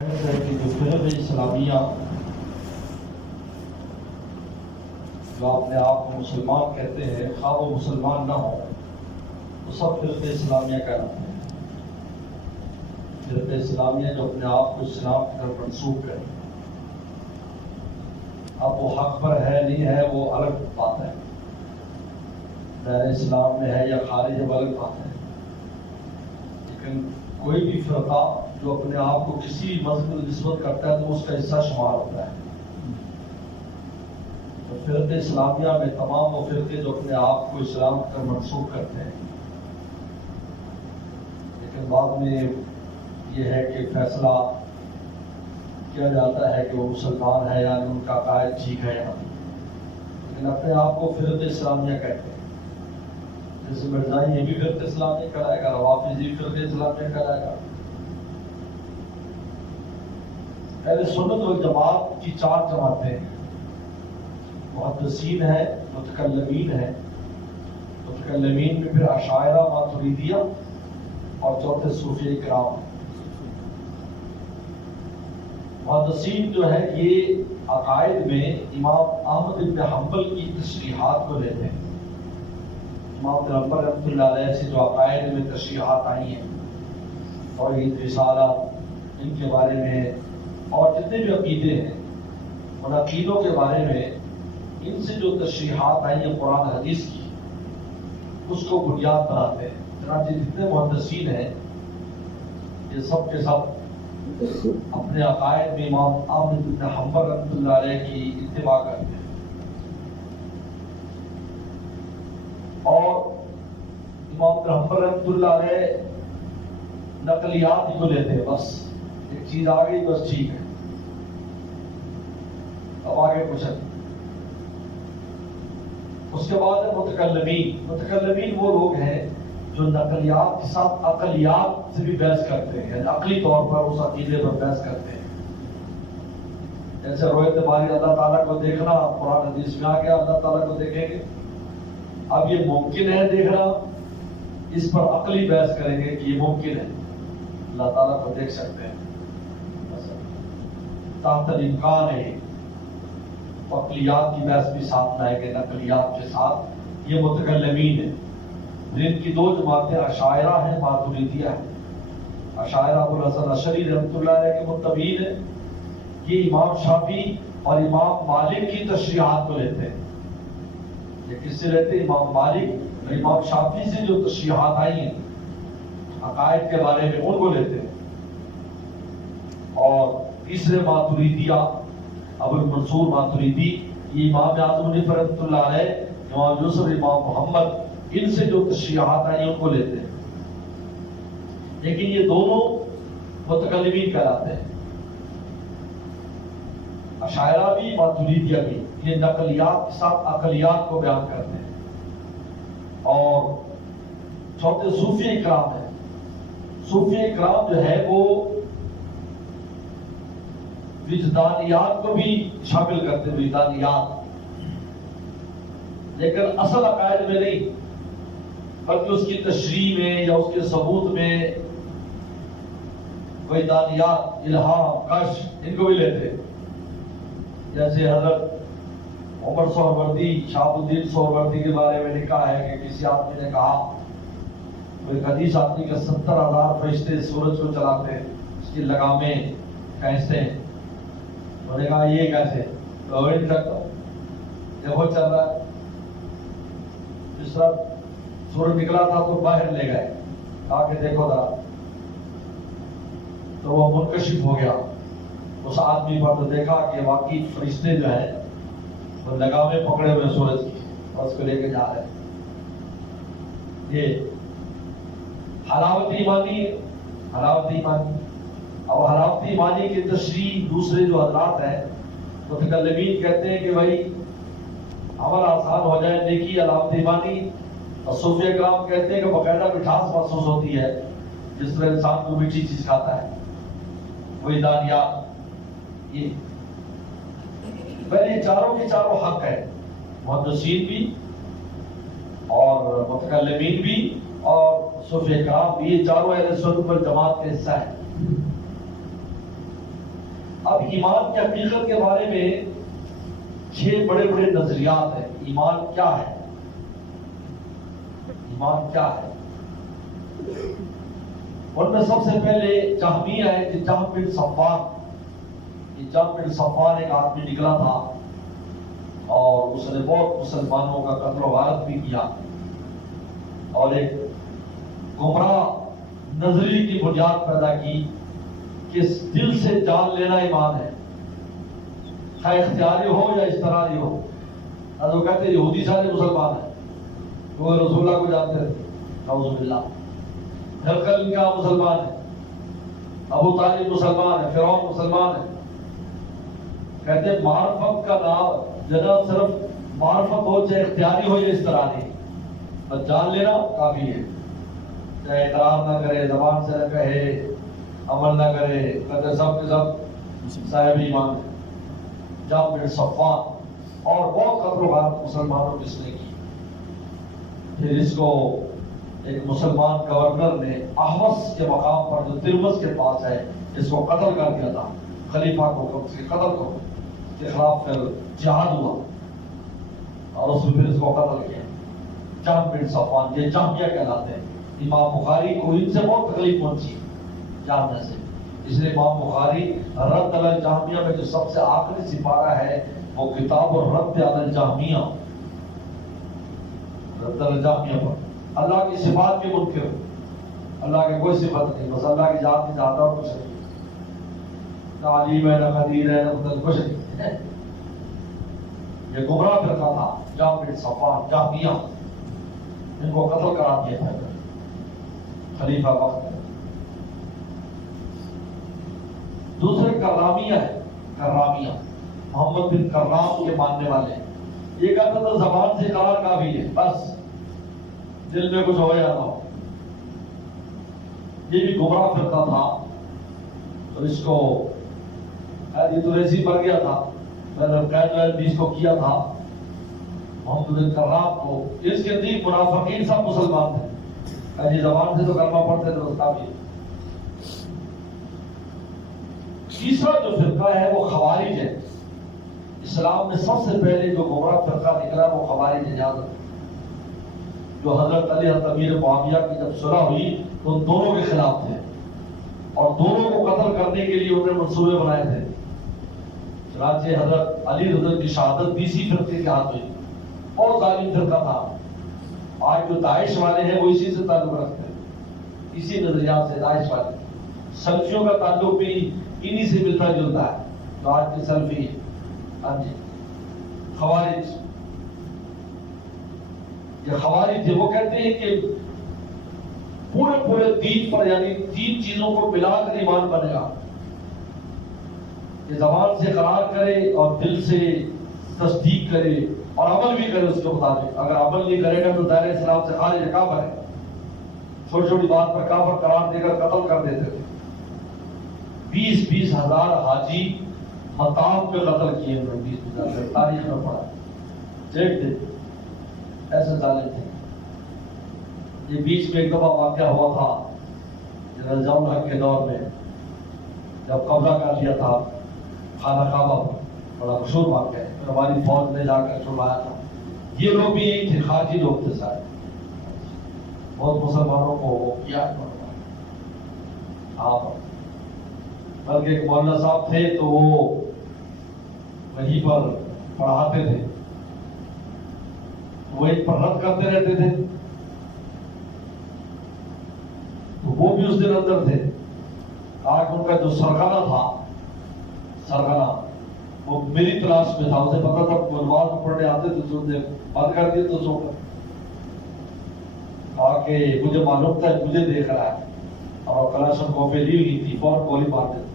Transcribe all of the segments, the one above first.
کہ جو فرق اسلامیہ جو اپنے آپ کو مسلمان کہتے ہیں، خواہ وہ مسلمان نہ ہو تو سب فرق اسلامیہ کہلاتے ہیں۔ فرق اسلامیہ جو اپنے آپ کو اسلام کی طرف منسوب کرے، اب وہ حق پر ہے نہیں ہے وہ الگ بات ہے، دائرہ اسلام میں ہے یا خارج ہے وہ الگ بات ہے، لیکن کوئی بھی فرقہ جو اپنے آپ کو کسی مذہب میں نسبت کرتا ہے تو اس کا حصہ شمار ہوتا ہے۔ تو فرقہ اسلامیہ میں تمام وہ فرقے جو اپنے آپ کو اسلام کی طرف منسوب کرتے ہیں، لیکن بعد میں یہ ہے کہ فیصلہ کیا جاتا ہے کہ وہ مسلمان ہے یا ان کا عقائد ٹھیک ہے یا نہیں، لیکن اپنے آپ کو فرقہ اسلامیہ کہتے ہیں۔ جیسے مرزائی یہ بھی فرقہ اسلامیہ کہلائے گا، روافضی بھی فرقہ اسلامیہ کہلائے گا۔ اہل سنت والجماعت کی چار جماعتیں ہیں، محدثین ہیں، متکلمین ہیں، متکلمین میں پھر اشاعرہ، ماتریدیہ اور چوتھے صوفیہ کرام۔ محدثین جو ہے یہ عقائد میں امام احمد بن حنبل کی تشریحات کو لیتے ہیں۔ امام بن حنبل رحمۃ اللہ علیہ سے جو عقائد میں تشریحات آئی ہیں، توحید، رسالہ، ان کے بارے میں اور جتنے بھی عقیدے ہیں ان عقیدوں کے بارے میں ان سے جو تشریحات آئی ہیں قرآن حدیث کی، اس کو بنیاد بناتے ہیں۔ چنانچہ جتنے محدثین ہیں یہ سب کے سب اپنے عقائد میں امام احمد بن حنبل رحمۃ اللہ علیہ کی اتباع کرتے ہیں، اور امام بن حنبل رحمۃ اللہ علیہ نقلیات ہی کو لیتے ہیں، بس ایک چیز آ گئی بس ٹھیک ہے، اب آگے کچھ ہے۔ اس کے بعد ہے متکلمین۔ متکلمین وہ لوگ ہیں جو نقلیات کے ساتھ عقلیات سے بھی بحث کرتے ہیں، یعنی عقلی طور پر اس عقیدے پر بحث کرتے ہیں۔ جیسے روایت باری اللہ تعالیٰ کو دیکھنا، قرآن حدیث میں آ گیا اللہ تعالیٰ کو دیکھیں گے، اب یہ ممکن ہے دیکھنا، اس پر عقلی بحث کریں گے کہ یہ ممکن ہے اللہ تعالیٰ کو دیکھ سکتے ہیں، تحت الامکان ہے۔ عقلیات کی بحث بھی ساتھ لائے گے نقلیات کے ساتھ۔ یہ متکلمین ہیں، جن کی دو جماعتیں اشاعرہ ہیں، ماتریدیہ ہیں۔ اشاعرہ ابوالحسن اشعری رحمۃ اللہ علیہ کے متبعین ہیں، یہ امام شافعی اور امام مالک کی تشریحات کو لیتے ہیں۔ یہ کس سے لیتے ہیں؟ امام مالک اور امام شافعی سے جو تشریحات آئی ہیں عقائد کے بارے میں ان کو لیتے ہیں۔ اور تیسرے ماتریدیہ، ابو المنصور ماتریدی، یہ امام اعظم حنیفہ رحمۃ اللہ علیہ، امام یوسف، امام محمد، ان سے جو تشریحات آئی ان کو لیتے ہیں، لیکن یہ دونوں متکلمین کہلاتے ہیں، اشاعرہ بھی ماتریدیہ بھی۔ یہ نقلیات کے ساتھ عقلیات کو بیان کرتے ہیں۔ اور چوتھے صوفیہ اکرام ہے۔ صوفیہ اکرام جو ہے وہ وجدانیات کو بھی شامل کرتے ہیں، وجدانیات، لیکن اصل عقائد میں نہیں، بلکہ اس کی تشریح میں یا اس کے ثبوت میں وجدانیات، الہام، کشف، ان کو بھی لیتے ہیں۔ جیسے حضرت عمر سہروردی، شہاب الدین سہروردی کے بارے میں لکھا ہے کہ کسی آدمی نے کہا، کوئی حدیث آدمی کا 70,000 فرشتے سورج کو چلاتے ہیں، اس کی لگامیں کھینچتے ہیں۔ انہوں نے کہا یہ کیسے؟ تو نہیں سکتا، دیکھو چل رہا ہے۔ جس طرح سورج نکلا تھا تو باہر لے گئے، کہا کہ دیکھو ذرا، تو وہ منکشف ہو گیا اس آدمی پر، تو دیکھا کہ واقعی فرشتے جو ہیں وہ لگامیں پکڑے ہوئے سورج کی اور اس کو لے کے جا رہے ہیں۔ یہ حلاوت ایمانی، حلاوت ایمانی۔ اور حلاوت ایمانی کی تشریح دوسرے جو حضرات ہیں متکلمین کہتے ہیں کہ بھائی عمل آسان ہو جائے، نیکی حلاوت ایمانی۔ اور صوفیہ کرام کہتے ہیں کہ باقاعدہ مٹھاس محسوس ہوتی ہے، جس طرح انسان کو میٹھی چیز کھاتا ہے، وہی دانیات۔ یہ پہلے چاروں کے چاروں حق ہے، محدثین بھی اور متکلمین بھی اور صوفیہ کرام بھی، یہ چاروں اہل سنت والجماعت کا حصہ ہے۔ اب ایمان کی حقیقت کے بارے میں 6 بڑے بڑے نظریات ہیں. ایمان کیا ہے؟ ایمان کیا ہے؟ ان میں سب سے پہلے جہمیہ ہے کہ جہم بن صفوان. یہ جہم بن صفوان ایک آدمی نکلا تھا اور اس نے بہت مسلمانوں کا قتل و غارت بھی کیا اور ایک گمراہ نظریے کی بنیاد پیدا کی کہ دل سے جان لینا ایمان ہے، چاہے اختیاری ہو یا استراری ہو. وہ کہتے ہیں یہودی سارے مسلمان ہیں، وہ رسول اللہ کو جانتے تھے، نعوذ باللہ. ہرقل کا مسلمان ہے، ابو طالب مسلمان ہے، فرعون مسلمان ہے. کہتے ہیں معرفت کا نام جناب صرف معرفت ہو، چاہے اختیاری ہو یا استراری، بس جان لینا کافی ہے. چاہے اقرار نہ کرے، زبان سے نہ کہے، عمل نہ کرے، کہتے سب کے سب صاحب ایمان ہے. جہم بن صفوان اور بہت قتل و غارت مسلمانوں کی اس نے کی. پھر اس کو ایک مسلمان گورنر نے احوص کے مقام پر جو ترمذ کے پاس ہے اس کو قتل کر دیا تھا. خلیفہ کو اس کے قتل کو کے خلاف پھر جہاد ہوا اور اس میں پھر اس کو قتل کیا. جہم بن صفوان، یہ جہمیہ کہلاتے ہیں. امام بخاری کو ان سے بہت تکلیف پہنچی جاننے سے، اس لیے امام بخاری رد علی الجہمیہ میں جو سب سے آخری سپارہ ہے وہ کتاب الرد علی الجہمیہ، رد علی الجہمیہ پر. اللہ کی صفات کے منکر، اللہ کے کوئی صفت نہیں، بس اللہ کی ذات کی ذات اور کچھ نہیں. نہ علیم ہے، نہ قدیر ہے، نہ کچھ نہیں. یہ گمراہ فرقہ تھا جہم بن صفوان، جہمیہ. ان کو قتل کرا دیا تھا خلیفہ وقت. دوسرے کرامیہ ہے، کرامیہ محمد بن کرام کے ماننے والے ہیں. یہ کہتا تھا زبان سے اقرار کافی ہے، بس دل میں کچھ ہو یا نہ ہو. یہ بھی گمراہ فرقہ تھا. تو اس کو یہ تو ایسی پڑ گیا تھا، میں نے قید بھی اس کو کیا تھا محمد بن کرام کو. اس کے اندر منافقین سب مسلمان تھے، جی زبان سے تو کلمہ پڑھتے تھے اس کا بھی. تیسرا جو فرقہ ہے وہ خوارج ہے. اسلام میں سب سے پہلے جو گمراہ فرقہ نکلا وہ خوارج اجازت، جو حضرت علی حضرت امیر معاویہ کی جب صلح ہوئی تو دونوں کے خلاف تھے اور دونوں کو قتل کرنے کے لیے انہوں نے منصوبے بنائے تھے. چنانچہ حضرت علی رضی کی شہادت بھی اسی فرقے کے ہاتھ ہوئی. بہت ظالم فرقہ تھا. آج جو داعش والے ہیں وہ اسی سے تعلق رکھتے ہیں، اسی نظریات سے. داعش والے سلفیوں کا تعلق بھی انہی سے ملتا جلتا ہے جو آج کے سلفی ہیں. ہاں جی، خوارج، یہ خوارج تھے. وہ کہتے ہیں کہ پورے دین پر، یعنی 3 چیزوں کو ملا کر ایمان بنے گا، کہ زبان سے اقرار کرے اور دل سے تصدیق کرے اور عمل بھی کرے اس کے مطابق. اگر عمل نہیں کرے گا تو دائرہ اسلام سے خارج ہے، کافر ہے. چھوٹی چھوٹی بات پر کافر قرار دے کر قتل کر دیتے تھے. 20 ہزار حاجی مطاف پہ قتل کیے انہوں نے. 20 ہزار تاریخ میں پڑھا. دیکھ دے ایسے ظالم تھے. یہ بیچ میں ایک دفعہ واقعہ ہوا تھا جنرل ضیاء الحق کے دور میں، جب قبضہ کر لیا تھا خانہ کعبہ پر. بڑا مشہور واقعہ ہے. ہماری فوج نے جا کر چھڑوایا تھا. یہ لوگ بھی یہی تھے، خارجی لوگ تھے سارے. بہت مسلمانوں کو وہ کیا. ہاں، بلکہ ایک مولانا صاحب تھے تو وہ وہیں پر پڑھاتے تھے، وہ ایک پر رد کرتے رہتے تھے. تو وہ بھی اس دن اندر تھے. آج ان کا جو سرغنہ تھا، سرغنہ وہ میری تلاش میں تھا. اسے پتا تھا نماز پڑھنے آتے تھے تو انہیں بند کر دیے. تو سو کر کہا کہ مجھے معلوم تھا مجھے دیکھ رہا ہے اور کلاشن کو لی ہوئی تھی، فوراً گولی مار دیتے.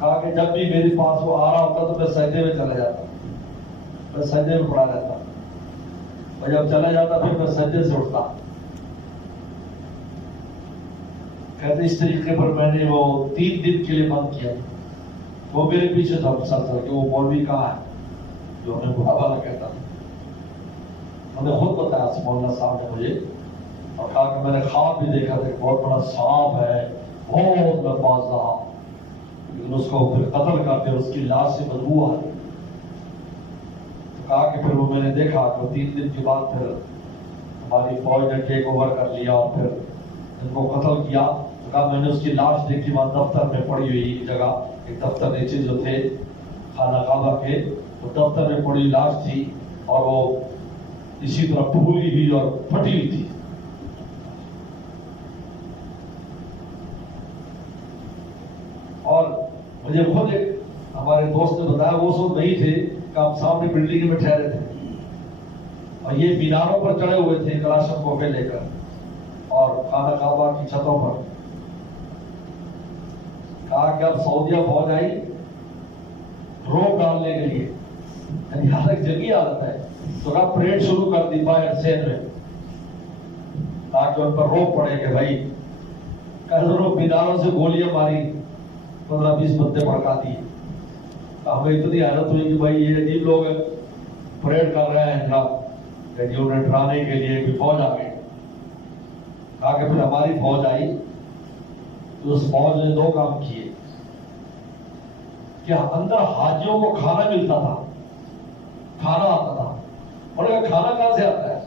کہا کہ جب بھی میرے پاس وہ آ رہا ہوتا تو میں سجدے میں چلا جاتا، میں سجدے میں پڑا رہتا، اور جب چلا جاتا پھر میں سجدے سے اٹھتا. کہتے اس طریقے پر میں نے وہ 3 دن کے لیے بند کیا. وہ میرے پیچھے تھا مسلسل کہ وہ مولوی کہاں ہے جو ہمیں برا بھلا کہتا تھا. انہوں نے خود بتایا مولانا صاحب نے مجھے، اور کہا کہ میں نے خواب بھی دیکھا تھا کہ بہت بڑا سانپ ہے، بہت لمبا سانپ، لیکن اس کو پھر قتل کرتے، اس کی لاش سے بدبو آ رہی. تو کہا کہ پھر وہ میں نے دیکھا کہ 3 دن کے بعد پھر ہماری فوج نے ٹیک اوور کر لیا اور پھر ان کو قتل کیا. تو کہا میں نے اس کی لاش دیکھی وہاں دفتر میں پڑی ہوئی ایک جگہ، ایک دفتر نیچے جو تھے خانہ کعبہ کے، وہ دفتر میں پڑی لاش تھی اور وہ اسی طرح پھولی ہوئی اور پھٹی ہوئی تھی. اور مجھے خود ایک ہمارے دوست نے بتایا، وہ سب نہیں تھے کہ ہم سامنے بلڈنگ میں ٹھہرے تھے اور یہ میناروں پر چڑھے ہوئے تھے کلاشن کوفے لے کر اور خانہ کعبہ کی چھتوں پر. کہا کہ اب سعودیہ فوج آئی روک ڈالنے کے لیے، یعنی حالت جنگی حالت ہے، تو کہا پریڈ شروع کر دی باہر سین میں تاکہ ان پر روک پڑے کہ بھائی کلروں میناروں سے گولیاں ماری 15-20 بندے بھڑکا دیے. ہمیں اتنی حیرت ہوئی کہ بھائی یہ عجیب لوگ ہیں، پریڈ کر رہے ہیں کہ انہیں ڈرانے کے لیے کہ فوج آ گئی. کہا کہ پھر ہماری فوج آئی تو اس فوج نے 2 کام کیے کہ اندر حاجیوں کو کھانا ملتا تھا، کھانا آتا تھا. اور کھانا کہاں سے آتا ہے؟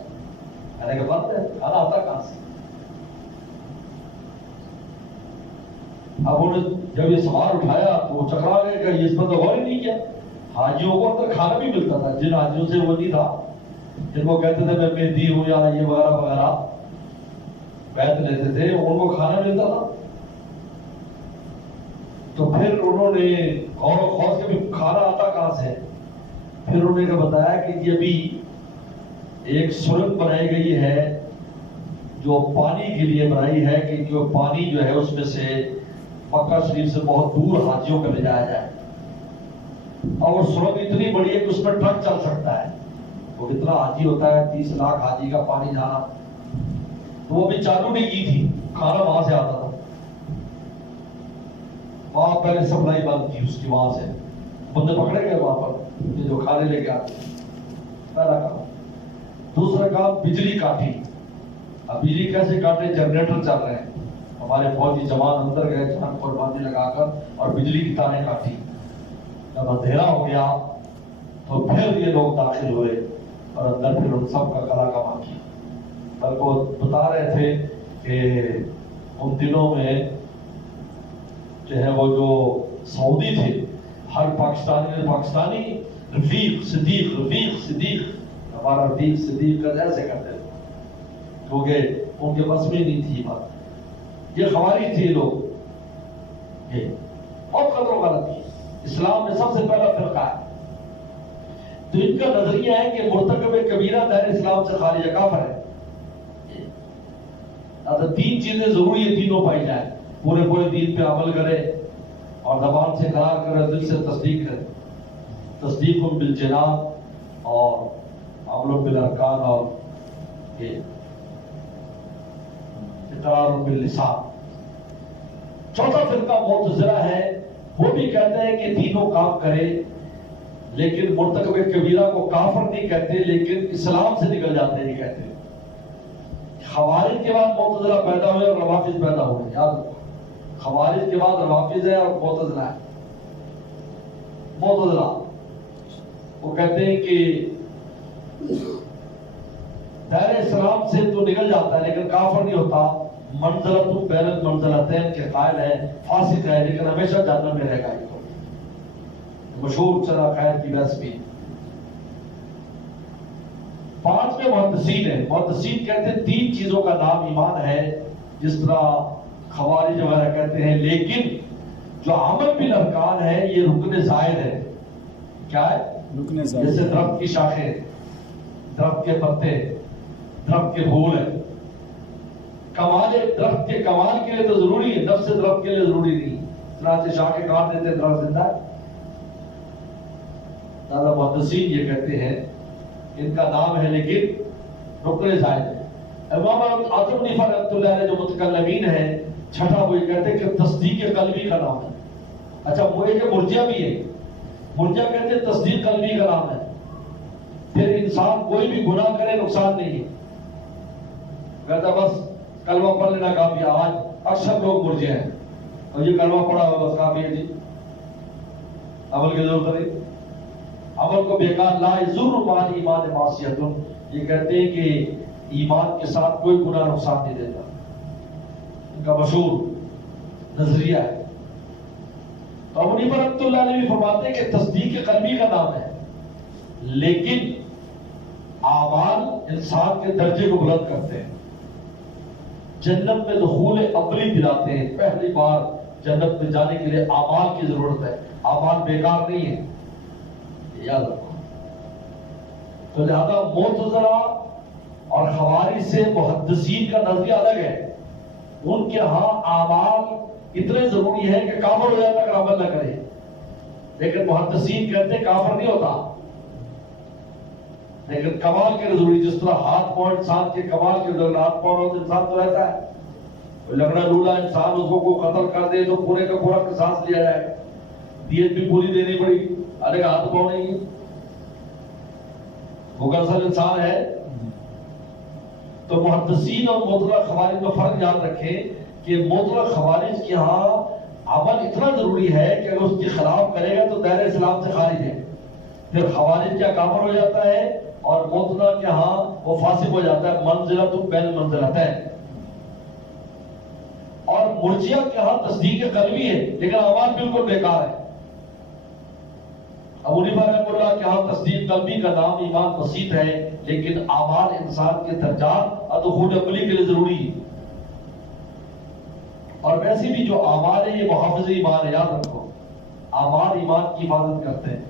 کہنے کے بات ہے کھانا آتا کہاں سے؟ اب انہوں نے جب یہ سوال اٹھایا تو وہ چکرا گئے کہ اس پر تو غور ہی نہیں کیا. حاجیوں کو اندر کھانا بھی ملتا تھا، جن حاجیوں سے وہ نہیں تھا، جن کو کہتے تھے میں مہدی ہوں یا یہ وغیرہ وغیرہ بیعت لیتے تھے، ان کو کھانا ملتا تھا. تو پھر انہوں نے غور و خوض کے بھی کھانا آتا کہاں سے؟ پھر انہوں نے بتایا کہ یہ بھی ایک سرنگ بنائی گئی ہے جو پانی کے لیے بنائی ہے کہ جو پانی جو ہے اس میں سے مکہ شریف سے بہت دور حاجیوں کو لے جایا جائے. اور وہ سرنگ اتنی بڑی ہے کہ اس میں ٹرک چل سکتا ہے. وہ کتنا حاجی ہوتا ہے، 30 لاکھ حاجی کا پانی جانا، تو وہ بھی چالو نہیں کی تھی، کھانا وہاں سے آتا تھا. وہاں پہلے سپلائی بند تھی اس کی، وہاں سے بندے پکڑے گئے وہاں پر یہ جو کھانے لے کے آتے. پہلا کام. دوسرا کام بجلی کاٹی. اب بجلی کیسے کاٹے؟ جنریٹر چل رہے ہیں، ہمارے فوجی جوان اندر گئے جان قربانی لگا کر اور بجلی کی تاریں کاٹی. جب اندھیرا ہو گیا تو پھر یہ لوگ داخل ہوئے اور اندر پھر ان سب کا کلا کما کی. بلکہ وہ بتا رہے تھے کہ ان دنوں میں جو ہے وہ جو سعودی تھے، ہر پاکستانی رفیق صدیق ہمارا رفیق صدیق کا ایسے کرتے تھے کیونکہ ان کے بس میں نہیں تھی بات. یہ خوارج تھے لوگ، یہ بہت قدر و غلط تھی. اسلام میں سب سے پہلا فرقہ ہے. تو ان کا نظریہ ہے کہ مرتکب کبیرہ دین اسلام سے خارج کافر ہے. اب 3 چیزیں ضروری ہے، تینوں پائی جائیں. پورے دین پہ عمل کرے اور زبان سے اقرار کرے، دل سے تصدیق کرے. تصدیق بالجنان اور عمل بالارکان اور یہ اقرار باللسان. چوتھا فرقہ معتزلہ ہے، وہ بھی کہتے ہیں کہ تینوں کام کرے لیکن مرتکب کبیرہ کو کافر نہیں کہتے لیکن اسلام سے نکل جاتے نہیں کہتے. خوارج کے بعد معتزلہ پیدا ہوئے اور روافض پیدا ہوئے. یاد رکھو، خوارج کے بعد روافض ہے اور معتزلہ ہے. معتزلہ وہ کہتے ہیں کہ دائرہ اسلام سے تو نکل جاتا ہے لیکن کافر نہیں ہوتا. منزلۃ بین المنزلتین کے قائل ہے، فاسق ہے لیکن ہمیشہ جہنم میں رہے گا. یہ تو مشہور چلا خیر کی بحث بھی. 5 میں محدثین ہیں. محدثین کہتے ہیں 3 چیزوں کا نام ایمان ہے، جس طرح خوارج وغیرہ کہتے ہیں، لیکن جو عمل بالارکان ہے یہ رکن زائد ہے. کیا ہے؟ رکن زائد. جیسے درخت کی شاخیں، درخت کے پتے، درخت کے پھول ہیں. کمال درخت کے کمال کے لیے تو ضروری ہے، نفس درخت کے لیے ضروری نہیں. چنانچہ شاخیں کاٹ دیتے درخت زندہ ہے. دادا محدثین یہ کہتے ہیں ان کا نام ہے لیکن رکن زائد ہے. امام اعظم حنیفہ رحمۃ اللہ علیہ جو متکلمین ہیں، چھٹا وہ یہ کہتے ہیں کہ تصدیق قلبی کا نام ہے. اچھا وہ ایک مرجئہ بھی ہے. مرجئہ کہتے ہیں تصدیق قلبی کا نام ہے. پھر انسان کوئی بھی گناہ کرے نقصان نہیں ہے، کہتا بس کلمہ پڑھ لینا کافی ہے. آج اکثر لوگ مرجئہ ہیں اور یہ کلمہ پڑھا ہوا بس کافی ہے جی. عمل کی ضرورت نہیں. عمل کو بیکار لا یضر مع الایمان معصیۃ، یہ کہتے ہیں کہ ایمان کے ساتھ کوئی گناہ نقصان نہیں دیتا. ان کا مشہور نظریہ ہے. تو ابو حنیفہ رحمۃ اللہ علیہ بھی فرماتے ہیں کہ تصدیق قلبی کا نام ہے، لیکن اعمال انسان کے درجے کو بلند کرتے ہیں، جنت میں دخول اولی دلاتے ہیں. پہلی بار جنت میں جانے کے لیے اعمال کی ضرورت ہے، اعمال بیکار نہیں ہے، یاد رکھو. تو لہذا معتزلہ اور خوارج سے محدثین کا نظریہ الگ ہے. ان کے ہاں اعمال اتنے ضروری ہے کہ کافر ہو جاتا اگر عمل نہ کرے، لیکن محدثین کہتے ہیں کافر نہیں ہوتا، لیکن کمال کے ضروری. جس طرح ہاتھ پاؤں انسان کے کمال کے ضرور، ہاتھ پاؤں انسان تو رہتا ہے، لگڑا لولا انسان اس کو قتل کر دے تو پورے کا پورا قصاص لیا جائے گا، دیت بھی پوری دینی پڑے گی. ارے ہاتھ پاؤں نہیں، وہ اصل انسان ہے. تو محدثین اور معتزلہ خوارج میں فرق یاد رکھیں کہ معتزلہ خوارج کے ہاں عمل اتنا ضروری ہے کہ اگر اس کے خلاف کرے گا تو دائرہ اسلام سے خارج ہے. پھر خوارج کیا کافر ہو جاتا ہے، اور معتزلہ کے ہاں وہ فاسق ہو جاتا ہے، منزلۃ بین المنزلتین. اور مرجئہ کے ہاں تصدیق قلبی ہے لیکن اعمال بالکل بیکار ہے. ابو حنیفہ رحمۃ اللہ کے ہاں تصدیق قلبی کا نام ایمان بسیط ہے، لیکن اعمال انسان کے درجات اور دخول عملی کے لیے ضروری ہے. اور ویسے بھی جو اعمال ہے یہ محافظ ایمان ہے، یاد رکھو اعمال ایمان کی حفاظت کرتے ہیں.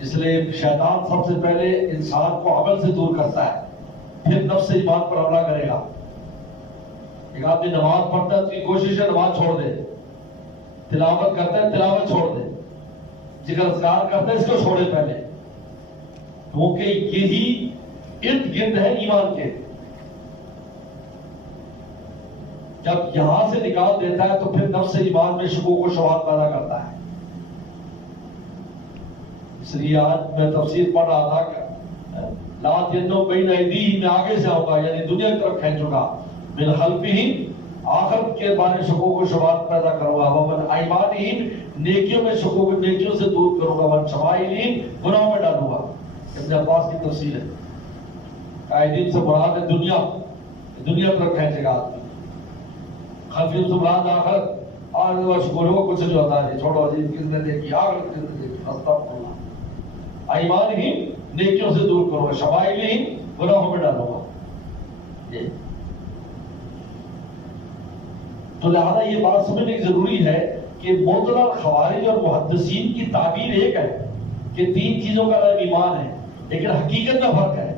اس لیے شیطان سب سے پہلے انسان کو عمل سے دور کرتا ہے، پھر نفس ایمان پر حملہ کرے گا. ایک آدمی نماز پڑھتا ہے تو کی کوشش ہے نماز چھوڑ دے، تلاوت کرتا ہے تلاوت چھوڑ دے، ذکر اذکار کرتا ہے اس کو چھوڑے پہلے، کیونکہ یہی ارد گرد ہے ایمان کے. جب یہاں سے نکال دیتا ہے تو پھر نفس ایمان میں شکوک و شبہات پیدا کرتا ہے. اس لیے آج میں تفسیر پڑھ رہا تھا کہ لا تنو بین ایدیہم، میں آگے سے ہوگا یعنی دنیا کی طرف کھینچوں گا، من خلفہم آخرت کے بارے شکوک و شبہات پیدا کروں گا، ومن ایمانہم نیکیوں میں شکوک نیکیوں سے دور کروں گا، ومن شمائلہم گناہوں میں ڈالوں گا. ابن عباس کی تفسیر ہے. قائدین سے مراد ہے دنیا، دنیا کی طرف کھینچے گا آدمی. خلفیوں سے مراد آخرت، اور شکولوں کچھ جو ہوتا ہے چھوڑو جی کس نے دیکھی آخرت کس نے دیکھی، استغفر اللہ. ایمانہم نیکیوں سے دور کروں گا، شمائلہم گناہوں میں ڈالوں گا. تو لہذا یہ بات سمجھنے کی ضروری ہے کہ معتزلہ خوارج اور محدثین کی تعبیر ایک ہے کہ تین چیزوں کا نام ایمان ہے، لیکن حقیقت میں فرق ہے.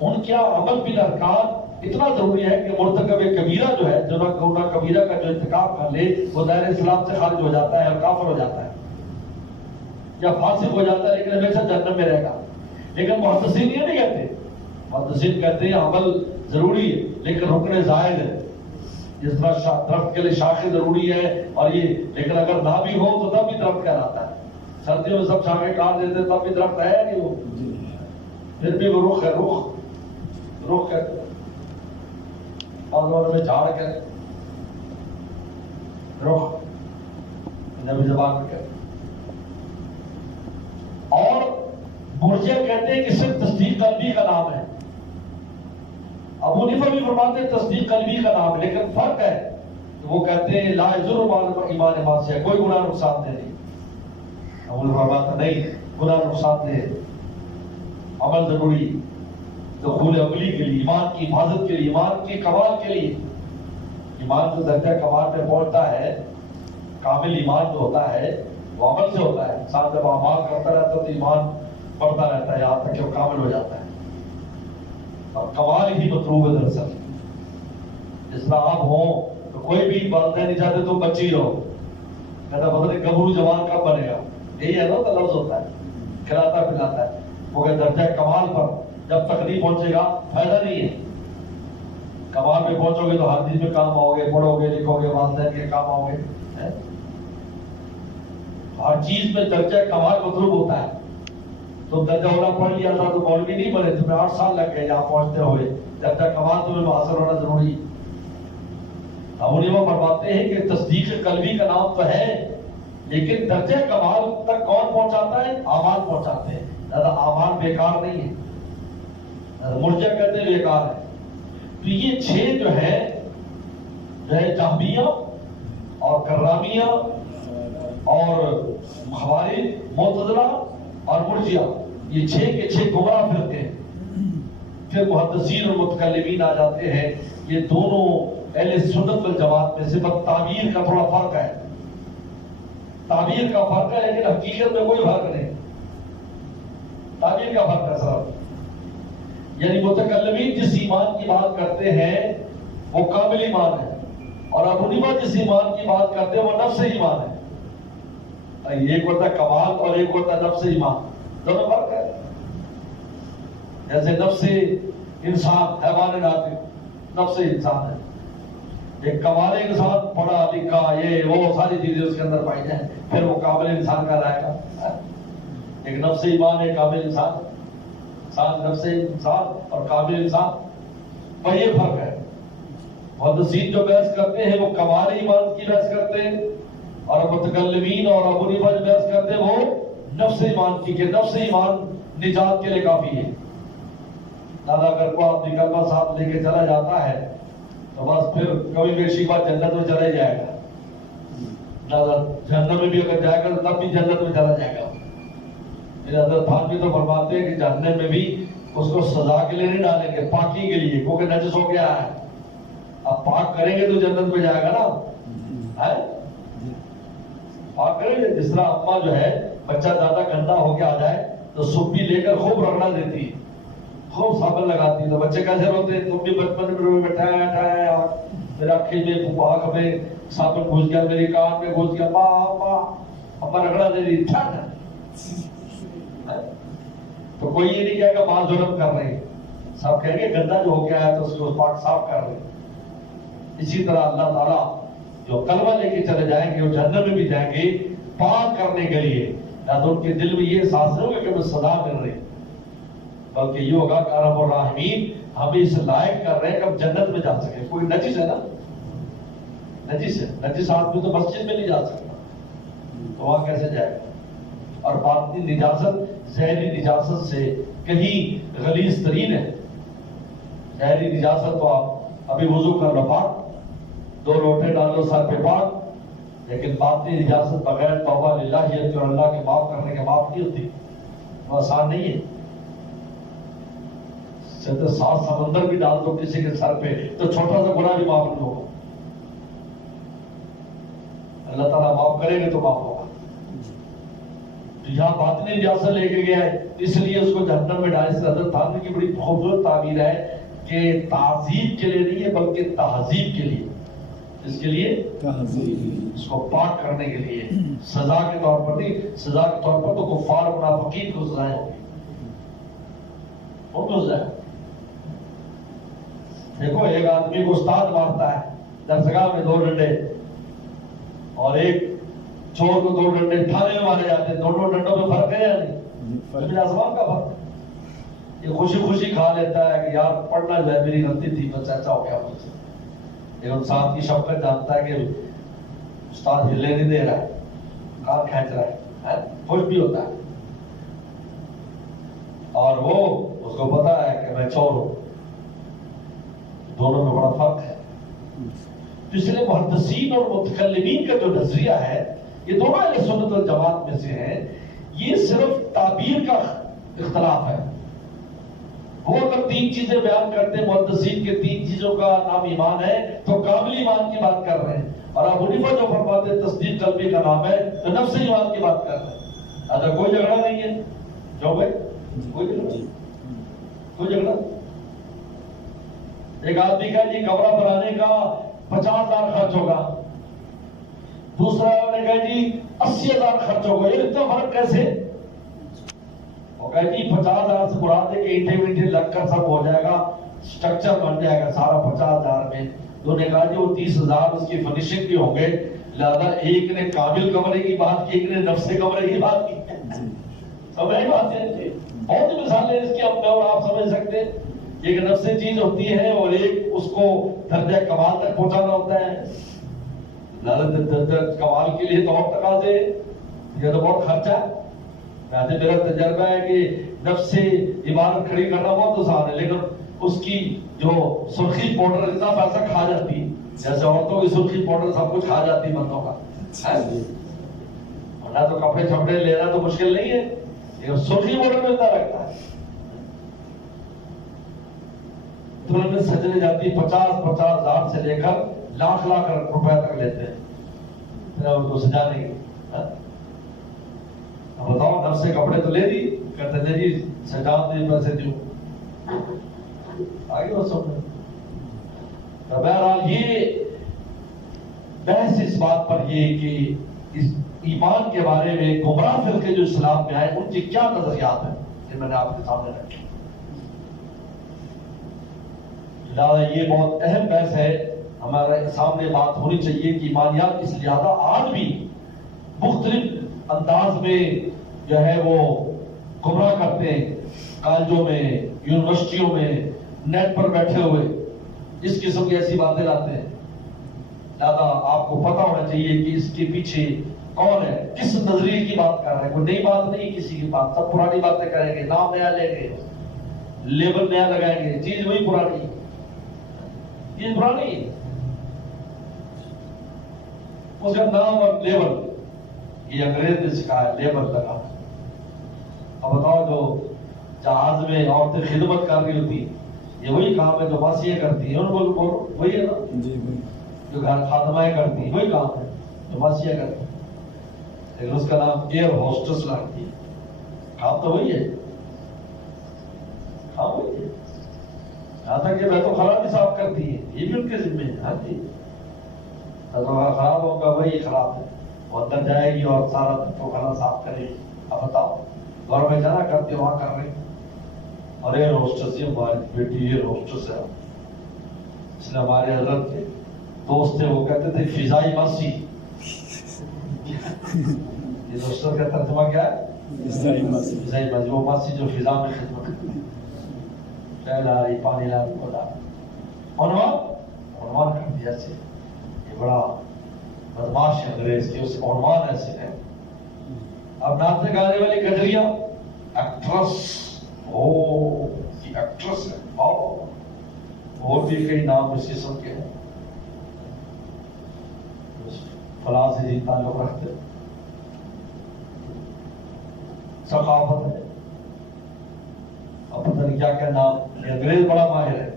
ان کے عمل بالارکان اتنا ضروری ہے کہ مرتکب کبیرہ جو ہے، جو گناہ کبیرہ کا جو ارتکاب کر لے وہ دائرہ اسلام سے خارج ہو جاتا ہے اور کافر ہو جاتا ہے یا فاسق ہو جاتا ہے، لیکن ہمیشہ جہنم میں رہے گا. لیکن محدثین یہ نہیں کہتے. محدثین کہتے ہیں عمل ضروری ہے لیکن رکن زائد ہے. جس طرح درخت کے لیے شاخیں ضروری ہے اور یہ، لیکن اگر نہ بھی ہو تو تب بھی درخت کہلاتا ہے. سردیوں میں سب شاخیں کاٹ دیتے تب بھی درخت ہے نہیں، وہ پھر بھی وہ رخ ہے، رخ کہتے ہیں. اور میں جھاڑ کے رخ نبی زبان میں کہتے ہیں. اور مرجئہ کہتے ہیں کہ صرف تصدیق قلبی کا نام ہے. ابو حنیفہ بھی فرماتے ہیں تصدیق قلبی کا نام ہے، لیکن فرق ہے. تو وہ کہتے ہیں لا یضر مع الایمان معصیہ، کوئی گناہ نقصان دہ نہیں. ابو حنیفہ فرماتا نہیں، گناہ نقصان دہ، عمل ضروری دخول عملی کے لیے، ایمان کی حفاظت کے لیے، ایمان کے کمال کے لیے. ایمان جو درجہ کمال پہ پہنچتا ہے، کامل ایمان جو ہوتا ہے وہ عمل سے ہوتا ہے. انسان جب اعمال کرتا رہتا ہے تو ایمان بڑھتا رہتا ہے یہاں تک کہ وہ کامل ہو جاتا ہے. اور کمال ہی مطلوب ہے دراصل. جس طرح آپ ہوں تو کوئی بھی والدین نہیں چاہتے تم بچے ہی رہو، کہتا پتہ نہیں گبرو جوان کب بنے گا. یہی ہے نا تو لفظ ہوتا ہے، کھلاتا پلاتا ہے. وہ کہ درجہ کمال پر جب تک نہیں پہنچے گا فائدہ نہیں ہے. کمال پہ پہنچو گے تو ہر چیز میں کام آؤ گے، پڑھو گے، لکھو گے، والدین کے کام آؤ گے. ہر چیز میں درجہ کمال مطلوب ہوتا ہے. تم درجہ اولا پڑھ لیا تھا تو مولوی نہیں بنے، تمہیں 8 سال لگ گئے یہاں پہنچتے ہوئے. درجہ کمال تمہیں حاصل ہونا ضروری. ابو حنیفہ فرماتے ہیں کہ تصدیق قلبی کا نام تو ہے لیکن درجہ کمال تک کون پہنچاتا ہے؟ اعمال پہنچاتے ہیں. زیادہ اعمال بیکار نہیں ہے، مرجع کہتے ہیں بیکار ہے. تو یہ 6 جو ہے جہمیہ اور کرامیہ اور خوارج، معتزلہ اور مرجیہ، یہ 6 کے 6 گمراہ فرقے ہیں. پھر محدثین اور متکلمین آ جاتے ہیں. یہ دونوں اہل سنت والجماعت میں صرف تعبیر کا تھوڑا فرق ہے، تعبیر کا فرق ہے، لیکن حقیقت میں کوئی فرق نہیں. تعبیر کا فرق ہے صرف، یعنی متکلمین جس ایمان کی بات کرتے ہیں وہ کامل ایمان ہے، اور ابو حنیفہ جس ایمان کی بات کرتے ہیں وہ نفس ایمان ہے. ایک ہوتا ہے کمال اور ایک ہوتا ہے نفس ایمان، دونوں فرق ہے. جیسے نفس انسان حیوان ناطق نفس انسان ہے، ایک کمال انسان پڑھا لکھا یہ وہ ساری چیزیں اس کے اندر پائی جائیں پھر وہ کامل انسان کا رہے گا. ایک نفس ایمان ہے کامل انسان، نفس انسان اور کامل انسان پر یہ فرق ہے. محدثین جو بحث کرتے ہیں وہ کمال ایمان کی بحث کرتے ہیں، اور متکلمین اور ابو حنیفہ جو بحث کرتے ہیں وہ نفس ایمان کی، کہ نفس ایمان نجات کے لیے کافی ہے. لہٰذا اگر کوئی آدمی کلمہ ساتھ لے کے چلا جاتا ہے تو بس پھر کبھی بھی شیبہ جنت میں چلا جائے گا. لہٰذا جہنم میں بھی اگر جائے گا تو تب بھی جنت میں چلا جائے گا. حضرت تھانوی تو فرماتے ہیں کہ جہنم میں بھی اس کو سزا کے لیے نہیں ڈالیں گے، پاکی کے لیے، کیونکہ نجس ہو گیا ہے. اب پاک کریں گے تو جنت میں جائے گا نا. پاک کریں گے. جس طرح اماں جو ہے بچہ زیادہ گندا ہو کے آ جائے تو سپی لے کر خوب رگڑا دیتی ہے، خوب صابن لگاتی ہے. تو بچے کیسے روتے ہیں؟ تم بھی بچپن میں بیٹھایا میرا آنکھیں میں آنکھ میں صابن گھس گیا، میری کان میں گھس گیا، ماں اماں رگڑا دے رہی. تو کوئی یہ نہیں کہے گا ماں ظلم کر رہی، سب کہیں گے گندا جو ہو گیا ہے تو اس کو پاک صاف کر رہے. اسی طرح اللہ تعالیٰ جو کلمہ لے کے چلے جائیں گے وہ جہنم میں بھی جائیں گے پاک کرنے کے لیے. نہ تو ان کے دل میں یہ احساس نہیں ہوگا کہ ہمیں سزا مل رہی، بلکہ یہ ہوگا کہ ارحم الراحمین ہمیں اس لائق کر رہے ہیں کہ ہم جنت میں جا سکیں. کوئی نجس ہے نا، نجس ہے، نجس آدمی تو مسجد میں نہیں جا سکتا، تو وہاں کیسے جائے گا؟ اور باطنی نجاست ظاہری نجاست سے کہیں غلیظ ترین ہے. ظاہری نجاست تو آپ ابھی وضو کر لو پاک، 2 لوٹے ڈالو سر پہ پاک، لیکن باطنی نجاست بغیر توبہ للہیت اور اللہ کے معاف کرنے کے معاف نہیں ہوتی. وہ آسان نہیں ہے. 7 سمندر بھی ڈال دو کسی کے سر پہ تو چھوٹا سا گناہ بھی معاف نہیں ہوگا. اللہ تعالیٰ معاف کرے گے تو معاف ہوگا. یہاں باطنی نجاست لے کے گیا ہے اس لیے اس کو جہنم میں ڈالے. حضرت تھانوی کی بڑی خوبصورت تعبیر ہے کہ تعذیب کے لیے نہیں ہے بلکہ تہذیب کے لیے. اس کے لیے اس کو پاک کرنے کے لیے، سزا کے طور پر نہیں. سزا کے طور پر تو کفار منافقین کو سزائیں ہوگی، ان کو سزائیں. دیکھو ایک آدمی کو استاد مارتا ہے درسگاہ میں 2 ڈنڈے، اور ایک چور کو 2 ڈنڈے تھانے میں مارے جاتے ہیں. 2 ڈنڈوں میں فرق ہے یا نہیں؟ زمین آسمان کا فرق. یہ خوشی خوشی کھا لیتا ہے کہ یار پڑھنا جو ہے میری غلطی تھی، بس ایسا ہو گیا مجھ سے. لیکن استاد کی شفقت جانتا ہے کہ استاد ہلنے نہیں دے رہا ہے، کان کھینچ رہا ہے، خوش بھی ہوتا ہے. اور وہ اس کو پتا ہے کہ میں چور ہوں. دونوں میں بڑا فرق ہے. اس لیے محدثین اور متکلمین کا جو نظریہ ہے یہ دونوں اہل سنت والجماعت میں سے ہیں. یہ صرف تعبیر کا اختلاف ہے. وہ اگر 3 چیزیں بیان کرتے ہیں، محدثین کے 3 چیزوں کا نام ایمان ہے، تو کامل ایمان کی بات کر رہے ہیں. اور ابو حنیفہ جو فرماتے ہیں تصدیق قلبی کا نام ہے تو نفس ایمان کی بات کر رہے ہیں. اچھا کوئی جھگڑا نہیں ہے جو بھائی، کوئی جھگڑا. ایک آدمی کہا جی کمرہ بنانے کا 50,000 خرچ ہوگا، دوسرا نے کہا جی 80,000 خرچ ہوگا. یہ اتنا فرق کیسے؟ وہ کہا جی 50,000 سے مراد ہے کہ اینٹیں لگ کر سب ہو جائے گا، سٹرکچر بن جائے گا سارا 50,000 میں. انہوں نے کہا جی وہ 30,000 اس کی فنیشنگ بھی ہوں گے. لہذا ایک نے کامل کمرے کی بات کی، ایک نے نفس کمرے کی بات کی. سمجھ بات ہے؟ بہت مثالیں اس کی اب میں اور آپ سمجھ سکتے ہیں. ایک نفس چیز ہوتی ہے اور ایک اس کو درجہ کمال تک پہنچانا ہوتا ہے. لالچ کمال کے لیے تو اور تقاضے، یہ تو بہت خرچہ ہے. ویسے میرا تجربہ ہے کہ نفس سے عبادت کھڑی کرنا بہت آسان ہے، لیکن اس کی جو سرخی پاؤڈر اتنا پیسہ کھا جاتی، جیسے عورتوں کی سرخی پاؤڈر سب کچھ کھا جاتی مردوں کا. نہ تو کپڑے چھپڑے لینا تو مشکل نہیں ہے، لیکن سرخی پاؤڈر میں اتنا لگتا ہے. دلہن سجنے جاتی 50,000 سے لے کر لاکھ روپے تک لیتے ہیں ان کو سجانے کے. اب بتاؤ نفس سے کپڑے تو لے دی، کہتے ہیں جی سجا دے پیسے دو آگے وہ سب. بہرحال یہ بحث اس بات پر یہ کہ اس ایمان کے بارے میں گمراہ فرقے جو اسلام میں آئے ان کے کیا نظریات ہیں، یہ میں نے آپ کے سامنے رکھا. لہٰذا یہ بہت اہم بحث ہے، ہمارے سامنے بات ہونی چاہیے کہ ایمانیات اس لہٰذا آج بھی مختلف انداز میں جو ہے وہ گمراہ کرتے ہیں. کالجوں میں، یونیورسٹیوں میں، نیٹ پر بیٹھے ہوئے اس قسم کی ایسی باتیں لاتے ہیں. لہٰذا آپ کو پتا ہونا چاہیے کہ اس کے پیچھے کون ہے، کس نظریے کی بات کر رہے ہیں. کوئی نئی بات نہیں کسی کی بات، سب پرانی باتیں کریں گے، نام نیا لیں گے، لیبل نیا لگائیں گے، چیز وہی پرانی، چیز پرانی. اس کا نام اور لیبل یہ انگریز نے سکھایا، لیبل لگا. اب بتاؤ جو جہاز میں عورتیں خدمت کر رہی ہوتی یہ وہی کام ہے جو ماسیاں کرتی ہیں، ان کو وہی ہے نا جو گھر خادمائیں کرتی ہیں، وہی کام ہے جو ماسیاں کرتی ہیں، لیکن اس کا نام ایئر ہوسٹس رکھتی ہے. کام تو وہی ہے، کام وہی ہے. یہاں تک کہ میں تو خراب بھی صاف کرتی ہے، یہ بھی ان کے ذمہ ہے. ہاں جی خراب ہوگا وہی خراب ہے، وہ اندر جائے گی اور سارا تو کھانا صاف کرے گی. اب بتاؤ گھر میں جانا کرتے وہاں کر رہے ہیں. اور ایئر ہوسٹس، یہ ہماری بیٹی ایئر ہوسٹس ہے. اس نے ہمارے حضرت کے دوست تھے، وہ کہتے تھے فضائی ماسی. یہ ہوسٹس کا ترجمہ کیا ہے؟ فضائی ماسی. فضائی ماسی وہ ماسی جو فضا میں خدمت کرتی ہے، چائے لا رہی، پانی لا رہی، بتا عنوان کر دیا ایسے. یہ بڑا بدماش ہے انگریز کے، اس عنوان ایسے ہیں. اب ناچنے گانے والی گجریاں ایکٹریس، ایکٹریس ہے، اور بھی کئی نام اس قسم کے ہیں، فلاں سے جی تعلق رکھتے. ثقافت ہے، اب پتہ نہیں کیا کیا نام. انگریز بڑا ماہر ہے،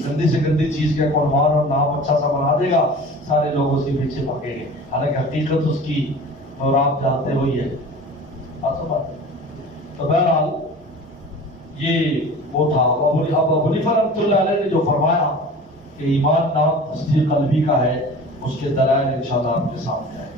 گندی سے گندی چیز کا عنوان اور نام اچھا سا بنا دے گا، سارے لوگ اس کے پیچھے بھاگیں گے، حالانکہ حقیقت اس کی اور آپ جانتے ہوئی ہے. تو بہرحال یہ وہ تھا. ابو حنیفہ رحمۃ اللہ علیہ نے جو فرمایا کہ ایمان نام تصدیق قلبی کا ہے، اس کے دلائل انشاءاللہ آپ کے سامنے آئے.